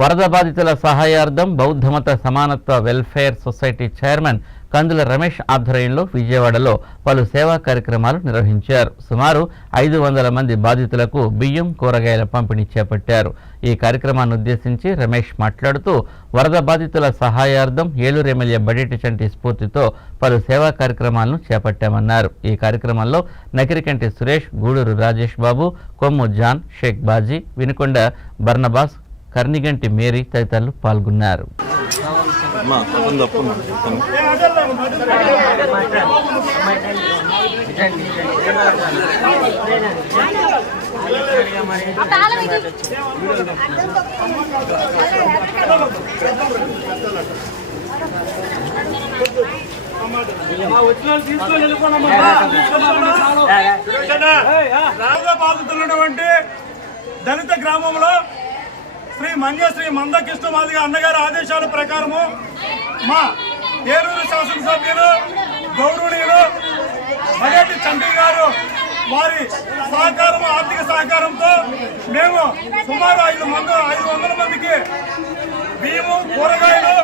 వరద బాధితుల సహాయార్థం బౌద్ధమత సమానత్వ వెల్ఫేర్ సొసైటీ చైర్మన్ కందుల రమేష్ ఆధ్వర్యంలో విజయవాడలో పలు సేవా కార్యక్రమాలు నిర్వహించారు. సుమారు 500 మంది బాధితులకు బియ్యం, కూరగాయల పంపిణీ చేపట్టారు. ఈ కార్యక్రమాన్ని ఉద్దేశించి రమేష్ మాట్లాడుతూ వరద బాధితుల సహాయార్థం ఏలూరు ఎమ్మెల్యే బడేటి చంటి స్ఫూర్తితో పలు సేవా కార్యక్రమాలను చేపట్టామన్నారు. ఈ కార్యక్రమంలో Nakirikanti Suresh, Guduru Rajesh Babu, Kommu John, Sheikh Baji, Vinukonda Barnabas, Karniganti Mary తదితరులు పాల్గొన్నారు. బాధితున్నటువంటి దళిత గ్రామంలో శ్రీ మంగశ్రీ మందకృష్ణ మాదిగ అన్నగారి ఆదేశాల ప్రకారము మా ఏలూరు శాసనసభ్యులు గౌరవనీయులు బడేటి చంటి గారు వారి సహకారం, ఆర్థిక సహకారంతో మేము సుమారు 500 మందికి బియ్యము, కూరగాయలు